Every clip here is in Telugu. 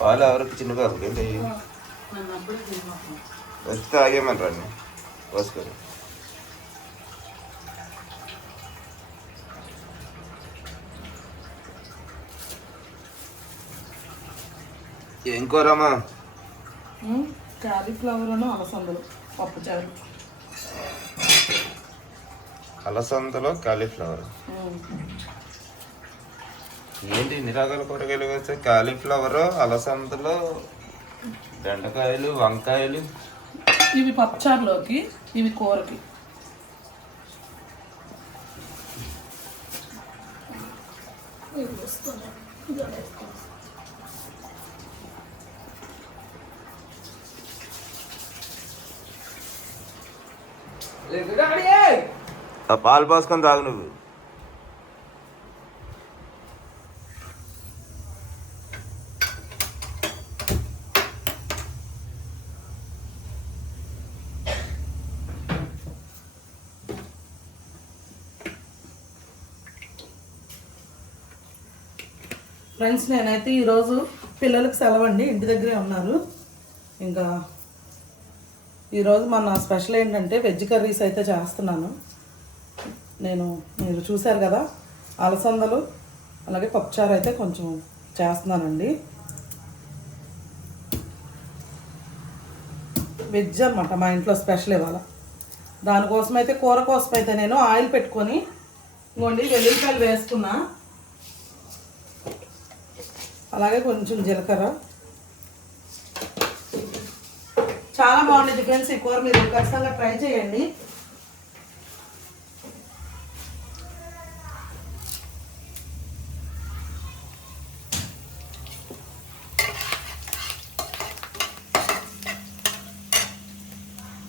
పాలు ఎవరికి చిన్న బాబుకి ఏంటి నన్ను అప్పుడే తిన్నాను వచ్చి తాగేమని రండి పోసుకొని ఏం కూరమ్మా కాలీఫ్లవర్ అలసందలు పప్పు చారు. అలసందలో కాలీఫ్లవర్ ఏంటి ఇన్ని రకాల కూరగాయలు వస్తే? కాలీఫ్లవర్ అలసందలు బెండకాయలు వంకాయలు. ఇవి పప్పుచారులోకి ఇవి కూరకి. పాలు పోసుకొని తాగు నువ్వు. ఫ్రెండ్స్ నేనైతే ఈరోజు పిల్లలకు సెలవు అండి ఇంటి దగ్గరే ఉన్నారు. ఇంకా ఈరోజు మన స్పెషల్ ఏంటంటే వెజ్ కర్రీస్ అయితే చేస్తున్నాను. నేను మీరు చూశారు కదా అలసందలు అలాగే పప్పుచారు అయితే కొంచెం చేస్తున్నానండి. వెజ్ అనమాట మా ఇంట్లో స్పెషల్ ఇవాళ. దానికోసం అయితే కూర కోసం అయితే నేను ఆయిల్ పెట్టుకొని ఇంకోండి వెల్లుల్లిపాయలు వేసుకున్నా. అలాగే కొంచెం జీలకర్ర. చాలా బాగుండేది ఫ్రెండ్స్ ఈ కూర మీరు ఖచ్చితంగా ట్రై చేయండి.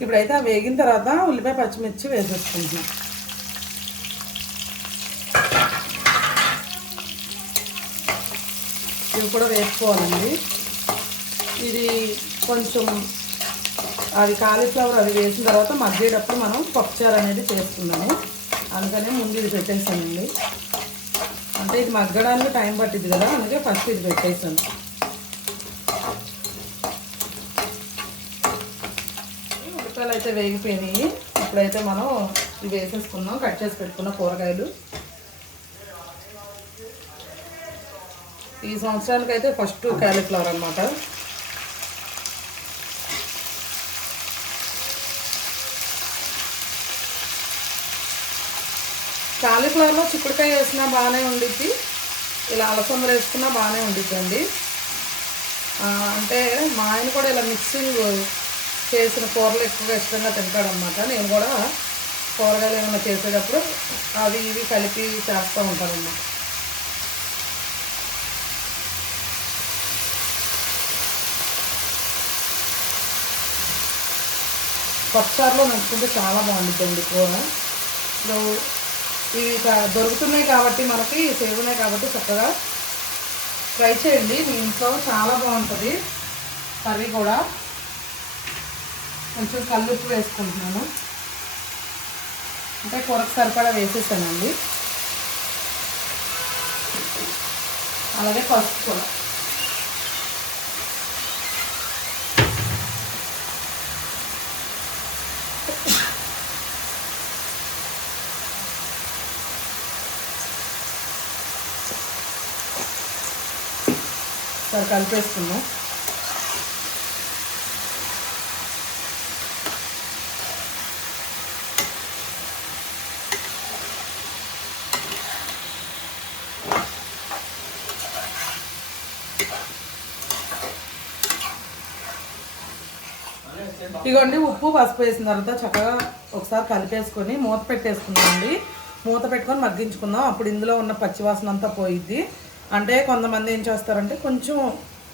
ఇప్పుడైతే వేగిన తర్వాత ఉల్లిపాయ పచ్చిమిర్చి వేసేసుకుంటున్నాం. ఇవి కూడా వేసుకోవాలండి. ఇది కొంచెం అది కాలీఫ్లవర్ అవి వేసిన తర్వాత మగ్గేటప్పుడు మనం పప్పుచారు అనేది చేసుకున్నాము అందుకనే ముందు ఇది పెట్టేసానండి అంటే ఇది మగ్గడానికి టైం పట్టింది కదా అందుకే ఫస్ట్ ఇది పెట్టేసాను ఉల్లిపాయలు అయితే వేగిపోయినాయి. ఇప్పుడైతే మనం ఇవి వేసేసుకున్నాం కట్ చేసి పెట్టుకున్న కూరగాయలు. ఈ సంవత్సరానికి అయితే ఫస్ట్ క్యాలీఫ్లవర్ అనమాట కాలీఫ్లవర్లో చిక్కుడుకాయ వేసినా బాగానే ఉండిద్ది. ఇలా అలసందలు వేసుకున్నా బాగానే ఉండిద్దండి. అంటే మా ఆయన కూడా ఇలా మిక్సింగ్ చేసిన కూరలు ఎక్కువగా ఇష్టంగా తింటాడనమాట నేను కూడా కూరగాయలు ఏమైనా చేసేటప్పుడు అవి ఇవి కలిపి చేస్తూ ఉంటానన్నమాట. పప్పుచారులో నచ్చుకుంటే చాలా బాగుంటుందండి కూర ఇప్పుడు ఇవి దొరుకుతున్నాయి కాబట్టి మనకి సేవున్నాయి కాబట్టి చక్కగా ట్రై చేయండి. మీ ఇంట్లో చాలా బాగుంటుంది. కర్రీ కూడా. కొంచెం కల్లుప్పు వేసుకుంటున్నాను. అంటే కూరకు సరిపడా వేసేసానండి. అలాగే పసుపు కూడా. ఒకసారి కలిపేసుకుందాం. ఇగోండి ఉప్పు పసుపు వేసిన తర్వాత చక్కగా ఒకసారి కలిపేసుకొని మూత పెట్టేసుకుందాం అండి మూత పెట్టుకొని మగ్గించుకుందాం. అప్పుడు ఇందులో ఉన్న పచ్చివాసన అంతా పోయిద్ది. అంటే కొంతమంది ఏం చేస్తారంటే కొంచెం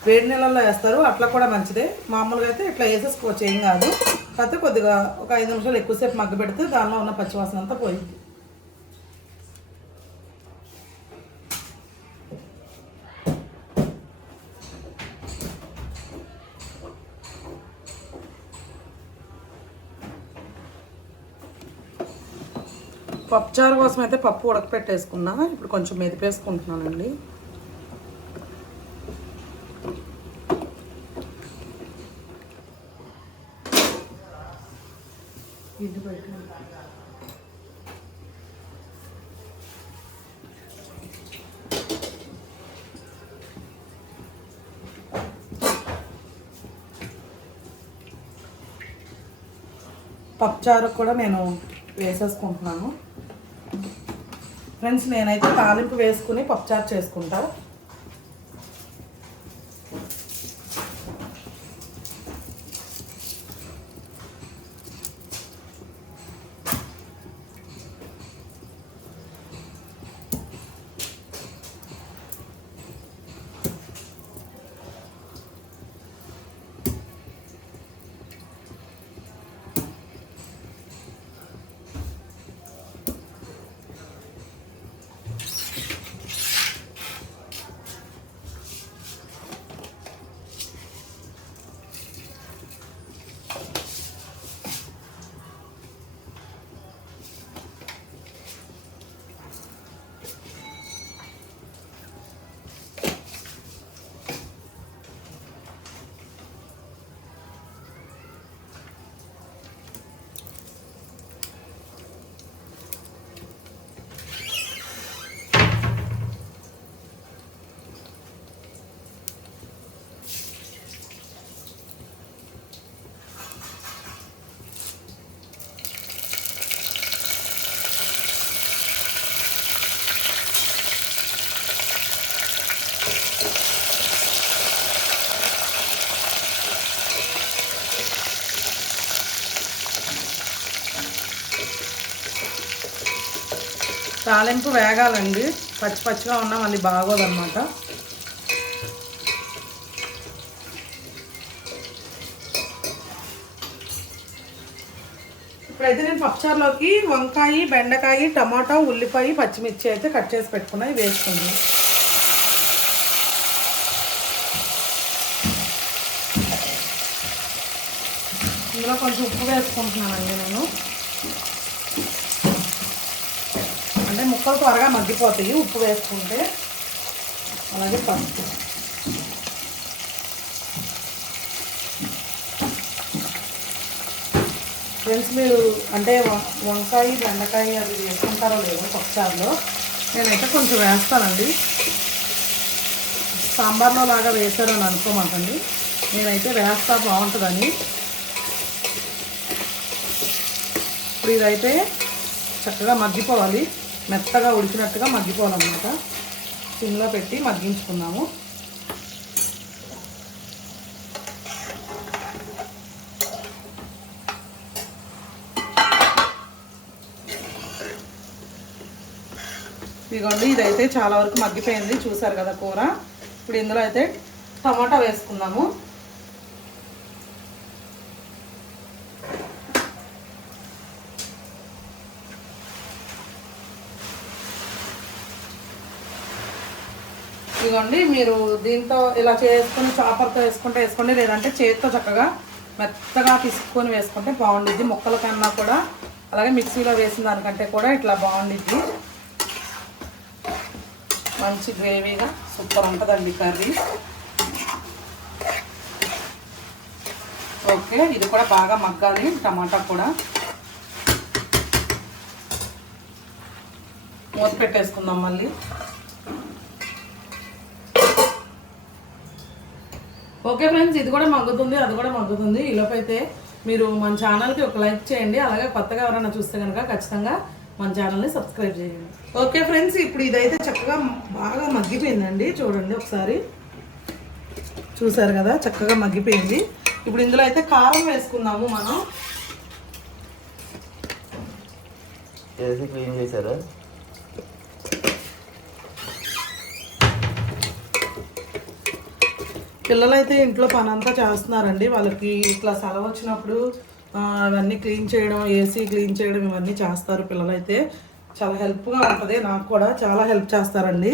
వేడి నీళ్ళల్లో వేస్తారు. అట్లా కూడా మంచిదే. మామూలుగా అయితే ఇట్లా వేసేసుకోవచ్చు ఏం కాదు. కాకపోతే కొద్దిగా ఒక ఐదు నిమిషాలు ఎక్కువసేపు మగ్గ పెడితే దానిలో ఉన్న పచ్చివాసన అంతా పోయింది పప్పుచారు కోసం అయితే పప్పు ఉడకపెట్టేసుకున్నా. ఇప్పుడు కొంచెం మెదిపేసుకుంటున్నానండి ఇది బయట పప్పుచారు కూడా నేను వేసేసుకుంటున్నాను. ఫ్రెండ్స్ నేనైతే తాలింపు వేసుకుని పప్పుచారు చేసుకుంటాను తాలింపు వేగాలండి. పచ్చి పచ్చిగా ఉన్నా మళ్ళీ బాగోదన్నమాట. ఇప్పుడైతే నేను పప్పుచారులోకి వంకాయ బెండకాయ టమాటా ఉల్లిపాయ పచ్చిమిర్చి అయితే కట్ చేసి పెట్టుకున్నాయి వేసుకున్నాను ఇందులో కొంచెం ఉప్పు వేసుకుంటున్నానండి నేను. అంటే ముక్కలు త్వరగా మగ్గిపోతాయి. ఉప్పు వేసుకుంటే అలాగే పసుపు. ఫ్రెండ్స్ మీరు అంటే వం- వంకాయ బెండకాయ అది వేసుకుంటారో లేదో పప్పుచారులో నేనైతే కొంచెం వేస్తానండి. సాంబార్లో లాగా వేసారని అనుకోమంటండి నేనైతే వేస్తా బాగుంటుందని. ఇప్పుడు ఇదైతే చక్కగా మగ్గిపోవాలి. మెత్తగా ఉడికినట్టుగా మగ్గిపోవాలన్నమాట. సిమ్లో పెట్టి మగ్గించుకున్నాము ఇదిగోండి ఇదైతే చాలా వరకు మగ్గిపోయింది. చూసారు కదా కూర? ఇప్పుడు ఇందులో అయితే టమాటా వేసుకుందాము. ఇదిగోండి మీరు దీంతో ఇలా చేసుకుని చాపర్తో వేసుకుంటే వేసుకోండి లేదంటే చేతితో చక్కగా మెత్తగా తీసుకొని వేసుకుంటే బాగుండిద్ది. ముక్కల కన్నా కూడా అలాగే మిక్సీలో వేసిన దానికంటే కూడా ఇట్లా బాగుండిద్ది. మంచి గ్రేవీగా సూపర్ ఉంటుందండి కర్రీ. ఓకే ఇది కూడా బాగా మగ్గాలి టమాటా కూడా. మూత పెట్టేసుకుందాం మళ్ళీ. ఓకే ఫ్రెండ్స్ ఇది కూడా మగ్గుతుంది అది కూడా మగ్గుతుంది. ఈలోపైతే మీరు మన ఛానల్కి ఒక లైక్ చేయండి. అలాగే కొత్తగా ఎవరైనా చూస్తే కనుక ఖచ్చితంగా మన ఛానల్ని సబ్స్క్రైబ్ చేయండి. ఓకే ఫ్రెండ్స్ ఇప్పుడు ఇదైతే చక్కగా బాగా మగ్గిపోయిందండి. చూడండి ఒకసారి. చూసారు కదా చక్కగా మగ్గిపోయింది. ఇప్పుడు ఇందులో అయితే కారం వేసుకుందాము మనం. చేసి క్లీన్ చేశారా? పిల్లలైతే ఇంట్లో పని అంతా చేస్తున్నారండి. వాళ్ళకి ఇట్లా సెలవు వచ్చినప్పుడు అవన్నీ క్లీన్ చేయడం ఏసీ క్లీన్ చేయడం ఇవన్నీ చేస్తారు పిల్లలైతే. చాలా హెల్ప్గా ఉంటుంది. నాకు కూడా చాలా హెల్ప్ చేస్తారండి.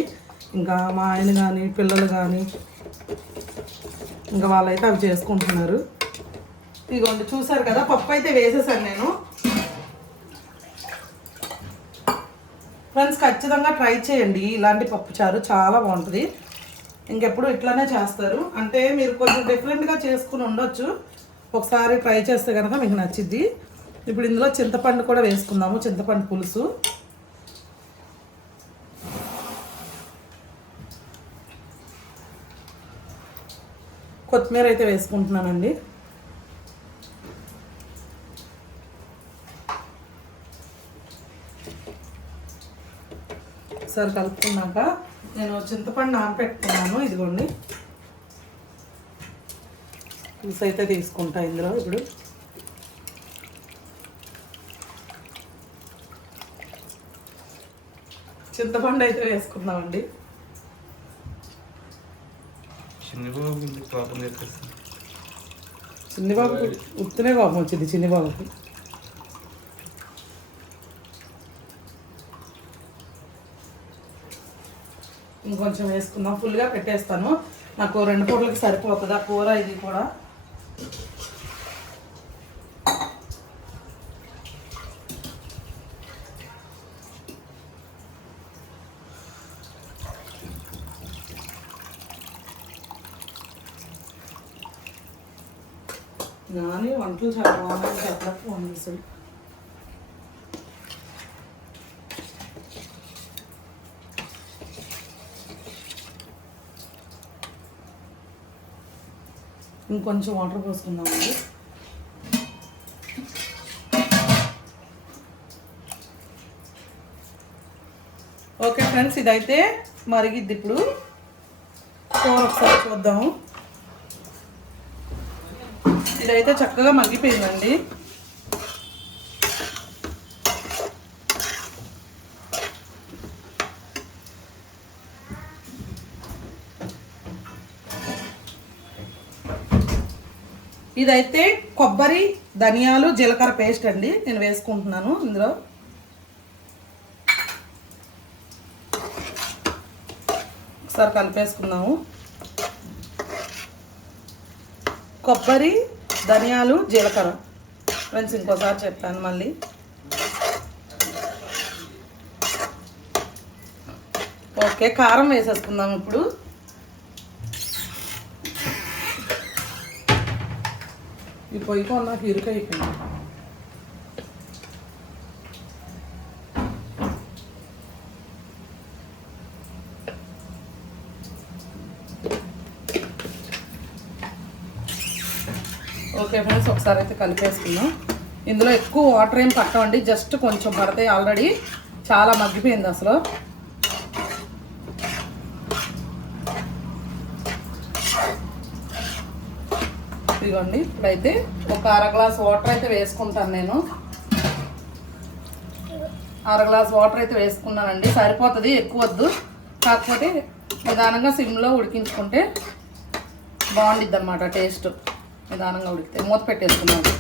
ఇంకా మా ఆయన కానీ పిల్లలు కానీ ఇంకా వాళ్ళైతే అవి చేసుకుంటున్నారు. ఇదిగోండి చూసారు కదా పప్పు అయితే వేసేసాను నేను. ఫ్రెండ్స్ ఖచ్చితంగా ట్రై చేయండి. ఇలాంటి పప్పుచారు చాలా బాగుంటుంది. ఇంకెప్పుడు ఇట్లానే చేస్తారు. అంటే మీరు కొంచెం డిఫరెంట్గా చేసుకుని ఉండొచ్చు. ఒకసారి ట్రై చేస్తే కనుక మీకు నచ్చిద్ది. ఇప్పుడు ఇందులో చింతపండు కూడా వేసుకుందాము. చింతపండు పులుసు. కొత్తిమీర అయితే వేసుకుంటున్నానండి. ఒకసారి కలుపుకున్నాక నేను చింతపండు నానపెట్టుకున్నాను ఇదిగోండి. పులుసు అయితే తీసుకుంటా ఇందులో ఇప్పుడు. చింతపండు అయితే వేసుకుందామండి. చిన్నబాబు చిన్నిబాబుకి ఉత్తునే కోపం వచ్చింది చిన్నిబాబుకి. ఇంకొంచెం వేసుకుందాం. ఫుల్గా పెట్టేస్తాను. నాకు రెండు పూటలకి సరిపోతుంది ఆ కూర ఇది కూడా. నాని వంటలు చాలా బాగున్నాయి. చెప్పడానికి ఫోన్ చేశాడు ఇంకొంచెం వాటర్ పోసుకుందామండి. ఓకే ఫ్రెండ్స్ ఇదైతే మరిగిద్ది ఇప్పుడు. కూర ఒకసారి చూద్దాము. ఇదైతే చక్కగా మగ్గిపోయిందండి. ఇదైతే కొబ్బరి ధనియాలు జీలకర్ర పేస్ట్ అండి. నేను వేసుకుంటున్నాను ఇందులో. ఒకసారి కలిపేసుకున్నాము కొబ్బరి ధనియాలు జీలకర్ర. ఫ్రెండ్స్ ఇంకోసారి చెప్పాను మళ్ళీ. ఓకే కారం వేసేసుకుందాం ఇప్పుడు. ఈ పొయ్యి కొన్న నాకు ఇరుక అయిపోయింది. ఓకే ఫ్రెండ్స్ ఒకసారి అయితే కలిపేసుకుందాం. ఇందులో ఎక్కువ వాటర్ ఏం పట్టవండి జస్ట్ కొంచెం పడతాయి ఆల్రెడీ చాలా మగ్గిపోయింది అసలు. ఇదిగోండి ఇప్పుడైతే ఒక అర గ్లాస్ వాటర్ అయితే వేసుకుంటాను నేను. అర గ్లాస్ వాటర్ అయితే వేసుకున్నానండి. సరిపోతుంది ఎక్కువ వద్దు. కాకపోతే నిదానంగా సిమ్లో ఉడికించుకుంటే బాగుండిద్ది అనమాట టేస్ట్. నిదానంగా ఉడికితే. మూత పెట్టేసుకున్నాను.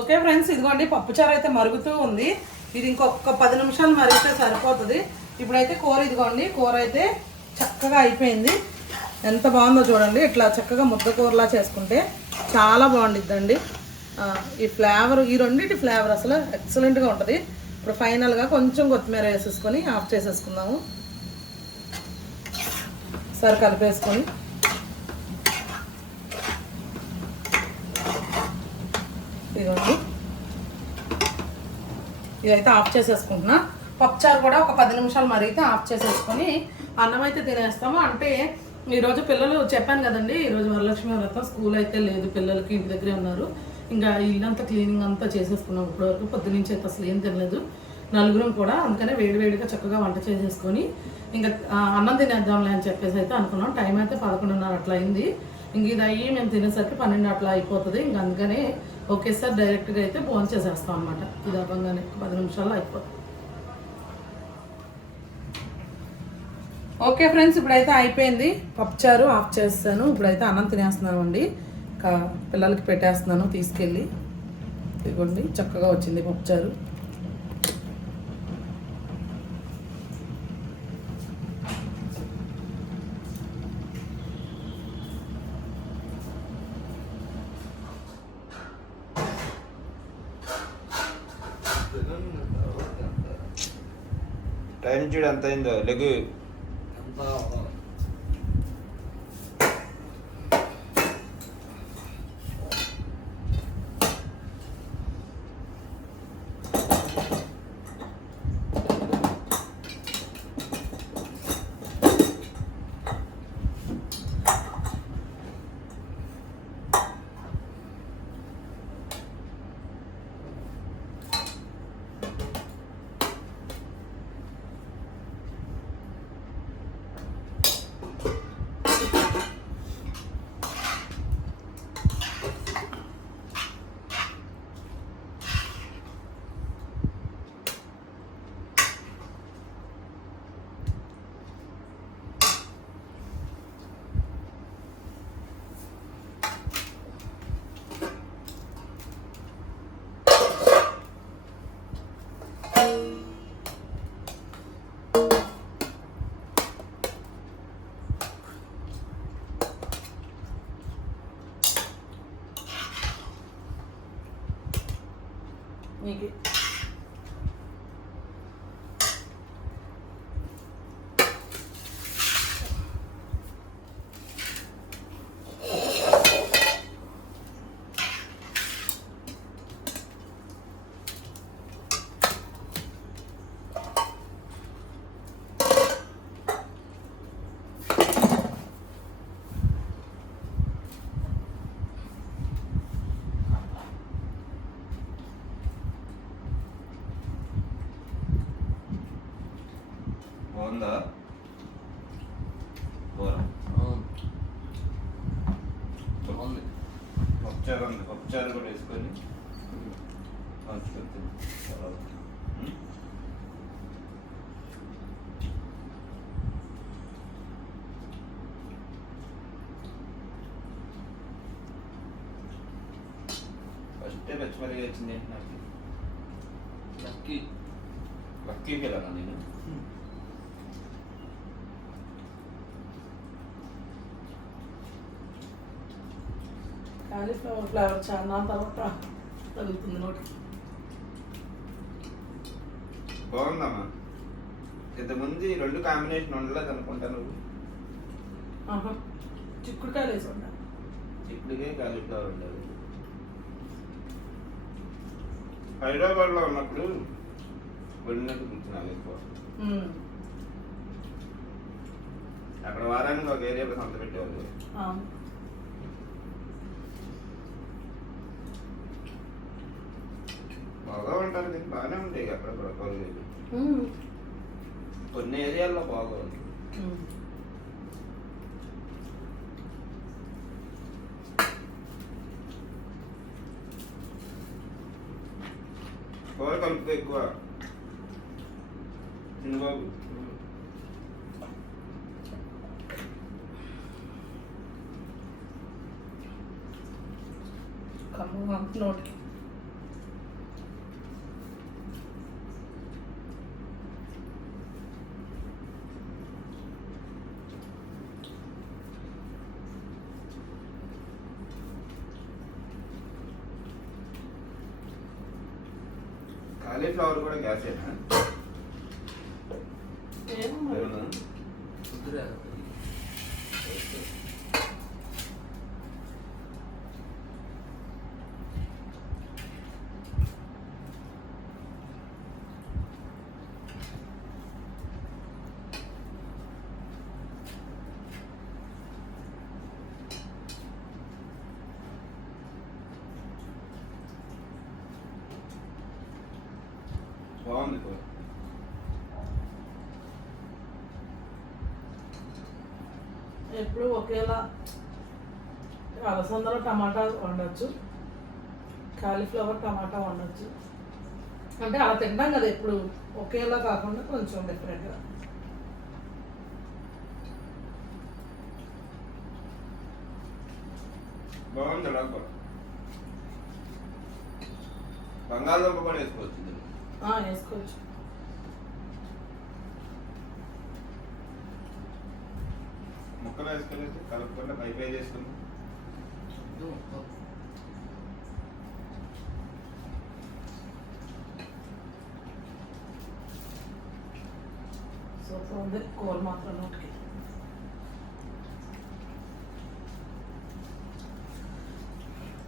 ఓకే ఫ్రెండ్స్ ఇదిగోండి పప్పుచారు అయితే మరుగుతూ ఉంది. ఇది ఇంకొక పది నిమిషాలు మరిగితే సరిపోతుంది. ఇప్పుడైతే కూర ఇదిగోండి కూర అయితే చక్కగా అయిపోయింది. ఎంత బాగుందో చూడండి. ఇట్లా చక్కగా ముద్ద కూరలా చేసుకుంటే చాలా బాగుండిద్దండి. ఈ ఫ్లేవర్ ఈ రెండింటి ఫ్లేవర్ అసలు ఎక్సలెంట్గా ఉంటుంది. ఇప్పుడు ఫైనల్గా కొంచెం కొత్తిమీర వేసేసుకొని ఆఫ్ చేసేసుకుందాము. సరే కలిపేసుకొని. ఇదిగోండి. ఇదైతే ఆఫ్ చేసేసుకుంటున్నా. పప్పుచారు కూడా ఒక పది నిమిషాలు మరిగితే ఆఫ్ చేసేసుకొని అన్నం అయితే తినేస్తాము. అంటే ఈరోజు పిల్లలు చెప్పాను కదండి ఈరోజు వరలక్ష్మి వ్రతం స్కూల్ అయితే లేదు పిల్లలకి ఇంటి దగ్గరే ఉన్నారు. ఇంకా ఇల్లంతా క్లీనింగ్ అంతా చేసేసుకున్నాం ఇప్పటివరకు పొద్దునుంచి అయితే అసలు ఏం తినలేదు. నలుగురం కూడా అందుకనే వేడివేడిగా చక్కగా వంట చేసేసుకొని ఇంకా అన్నం తినేద్దాంలే అని చెప్పేసి అయితే అనుకున్నాం. టైం అయితే పదకొండున్నర అట్లా అయింది. ఇంక ఇది అయ్యి మేము తినేసరికి పన్నెండు అట్లా అయిపోతుంది. ఇంక అందుకనే ఒకేసారి డైరెక్ట్గా అయితే ఫోన్ చేసేస్తాం అనమాట ఇది అవ్వగానే పది నిమిషాల్లో అయిపోతుంది. ఓకే ఫ్రెండ్స్ ఇప్పుడైతే అయిపోయింది. పప్పుచారు ఆఫ్ చేస్తాను. ఇప్పుడైతే అన్నం తినేస్తున్నాను అండి పిల్లలకి పెట్టేస్తున్నాను తీసుకెళ్ళి. ఇదిగోండి చక్కగా వచ్చింది పప్పుచారు. టైం చూడు ఎంత అయిందో. లెగ్. అంతా అవ్వాలి. మీకు బాగుందా కూర అవును. బాగుంది. పప్పుచారు ఉంది పప్పుచారు కూడా వేసుకొని పంచుకొద్దు ఫస్ట్ పచ్చిమిరకాయ వచ్చింది ఏంటి నాకు లక్కీ. లక్కీకి వెళ్ళాను నేను కాలీఫ్లవర్ ఫ్లేవర్ చాలా తర్వాత తగులుతుంది నోటికి బాగుందమ్మా ఇంతకుముందు ఈ రెండు కాంబినేషన్ ఉండలేదు అనుకుంటా నువ్వు. ఆహా. చిక్కుడుకాయలు వేసి ఉండాలి చిక్కుడుగా కాలీఫ్లవర్ ఉండదు. హైదరాబాద్లో ఉన్నప్పుడు వెళ్ళినట్టు గుర్తున్నాను ఎక్కువ. అక్కడ వారానికి ఒక ఏరియాలో సంత పెట్టేవాళ్ళు. బాగా ఉంటారు కానీ బాగానే ఉంటాయి కూరగాయలు ఉమ్. కొన్ని ఏరియాల్లో బాగోదు. కూర కలుపుకో ఎక్కువ. చిన్నబాబు. కమ్మ నోటికి కాలీఫ్లవర్ కూడా గ్యాసేనా ఏమో మరి. ఏమన్నా? వద్దురా. బాగుంది కూర ఎప్పుడు ఒకేలా అలసందలో టమాటా వండొచ్చు. కాలీఫ్లవర్ టమాటా వండొచ్చు. అంటే అలా తింటాం కదా ఎప్పుడు. ఒకేలా కాకుండా కొంచెం డిఫరెంట్గా. బాగుంది బంగాళదుంప కూడా వేసుకోవచ్చు వేసుకోవచ్చు. ముక్కలు వేసుకోలేదు కలుపుకుండా పై పై. ఉంది కూర మాత్రం నోటికి.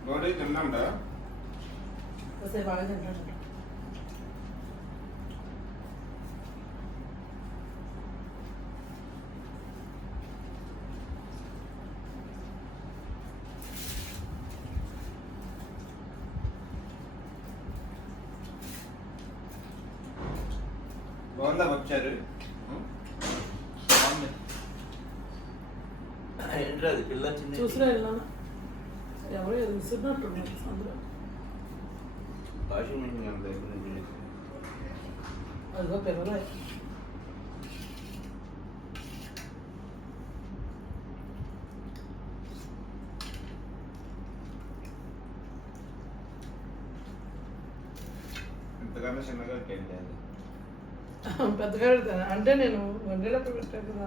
గోడీ తిన్నాండా బాగా తింటాడు బాగుందా వచ్చారు బాగుంది ఏంటి అది పిల్ల వచ్చింది చూసిరా వెళ్ళాను ఎవరు విసిరినట్టున్నారు అందులో వాషింగ్ మిషన్ అంత అయిపోయింది అదిగో పిల్లలే ఇంతకన్నా చిన్నగా పెట్టండి అది. పెద్దగా పెడతాను అంటే నేను వండేటప్పుడు పెట్టాను కదా.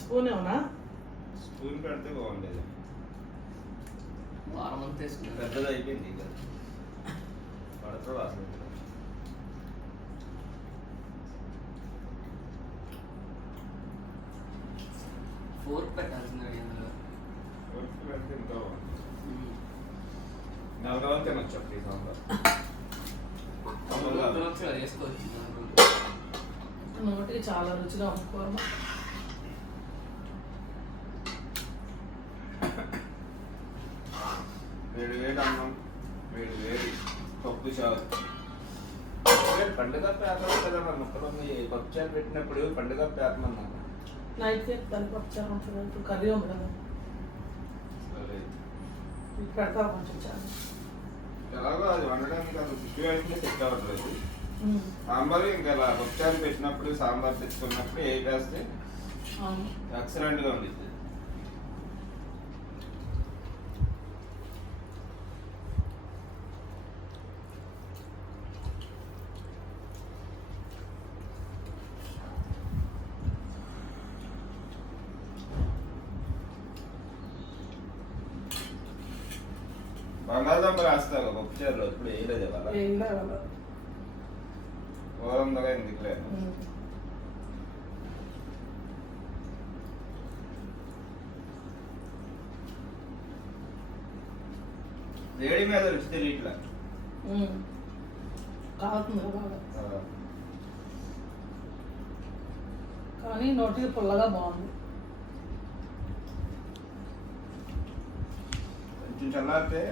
స్పూన్ ఏమన్నా? స్పూన్ పెడితే బాగుండేది. వారం అంతా వేసుకున్నాను పెద్దది అయిపోయింది ఇక. పడతాడు అసలు ఫోర్క్ పెట్టాల్సింది అందులో ఉడికి పెడితే ఇంకా బాగుంది నలభై తినొచ్చు ఈ సాంబార్ వేసుకోవచ్చు. నోటికి చాలా రుచిగా ఉంది కూర వేడి వేడి అన్నం వేడి వేడి పప్పు చారు. పండుగ పేపర్ కదా ముక్కలు పప్పు చారు పెట్టినప్పుడు పండుగ పేపర్ అన్నాను నైట్కి దానికి పప్పుచారు ఉంటుంది ఇప్పుడు కర్రీ ఉంది కదా. సరే. ఇది పెడతా కొంచెం చాలు ఎలాగో అది వండడానికి అది సెట్ అవ్వట్లేదు. సాంబార్ ఇంకా పప్పు చారు పెట్టినప్పుడు సాంబార్ తెచ్చుకున్నప్పుడు ఏ వేస్తే అవును. ఎక్సలెంట్గా ఉండిద్ది. బంగాళదుంప రాస్తావు? పప్పు చారులో? ఇప్పుడు వేయలేదు ఓరందగా ఎందుకులే? వేడి మీద రుచి తెలియట్లే? కాలుతుంది బాగా. కానీ నోటికి పుల్లగా బాగుంది. కొంచెం చల్లారితే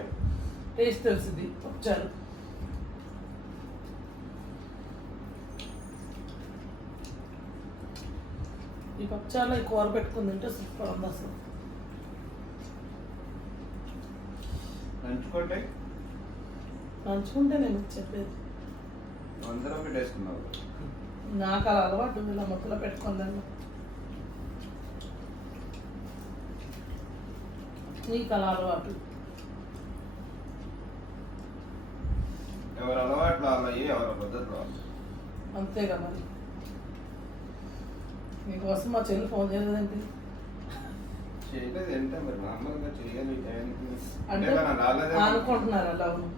టేస్ట్ తెలిసింది పప్పుచారు పప్పుచారులో ఈ కూర పెట్టుకుని తింటే సూపర్ ఉంది అసలు. నంచుకుంటే? నంచుకుంటే నేను చెప్పేది. అందరూ పెట్టేసుకున్నావు. నాకు అలా అలవాటు ఇలా మొక్కలో పెట్టుకుందాన్ని నీకు అలా అలవాటు. ఎవరు అలవాట్లు అలా ఎవరి పద్ధతిలో. అంతే కదా మరి నీకోసం మా చెల్లి ఫోన్ చేయలేదండి చేయలేదు మరి చేయాలి ఈ టైంకి. అంటే అంటే మనం రాలేదే అనుకుంటున్నారు అలా అవును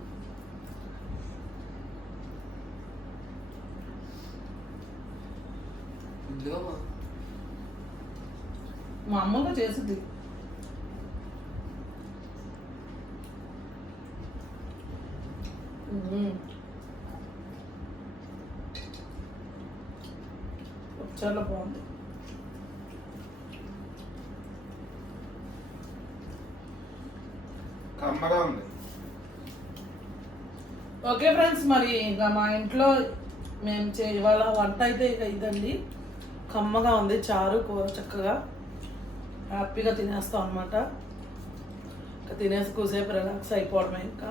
ఇదిగో మా మామూలుగా చేసింది. చాలా బాగుంది. కమ్మగా ఉంది ఓకే ఫ్రెండ్స్ మరి ఇంకా మా ఇంట్లో మేము చే ఇవాళ వంట అయితే ఇక ఇదండి కమ్మగా ఉంది చారు కూర చక్కగా. హ్యాపీగా తినేస్తాం అనమాట ఇంకా తినేసి కూసేపు రిలాక్స్ అయిపోవడమే ఇంకా.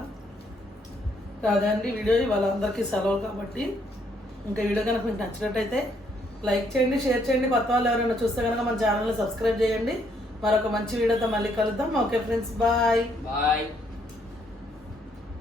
కాదండి వీడియో ఇవాళ అందరికీ సెలవు కాబట్టి. ఇంకా వీడియో కనుక మీకు నచ్చినట్టయితే లైక్ చేయండి షేర్ చేయండి. కొత్త వాళ్ళు ఎవరైనా చూస్తే కనుక మన ఛానల్ని సబ్స్క్రైబ్ చేయండి. మరొక మంచి వీడియోతో మళ్ళీ కలుద్దాం. Okay friends bye bye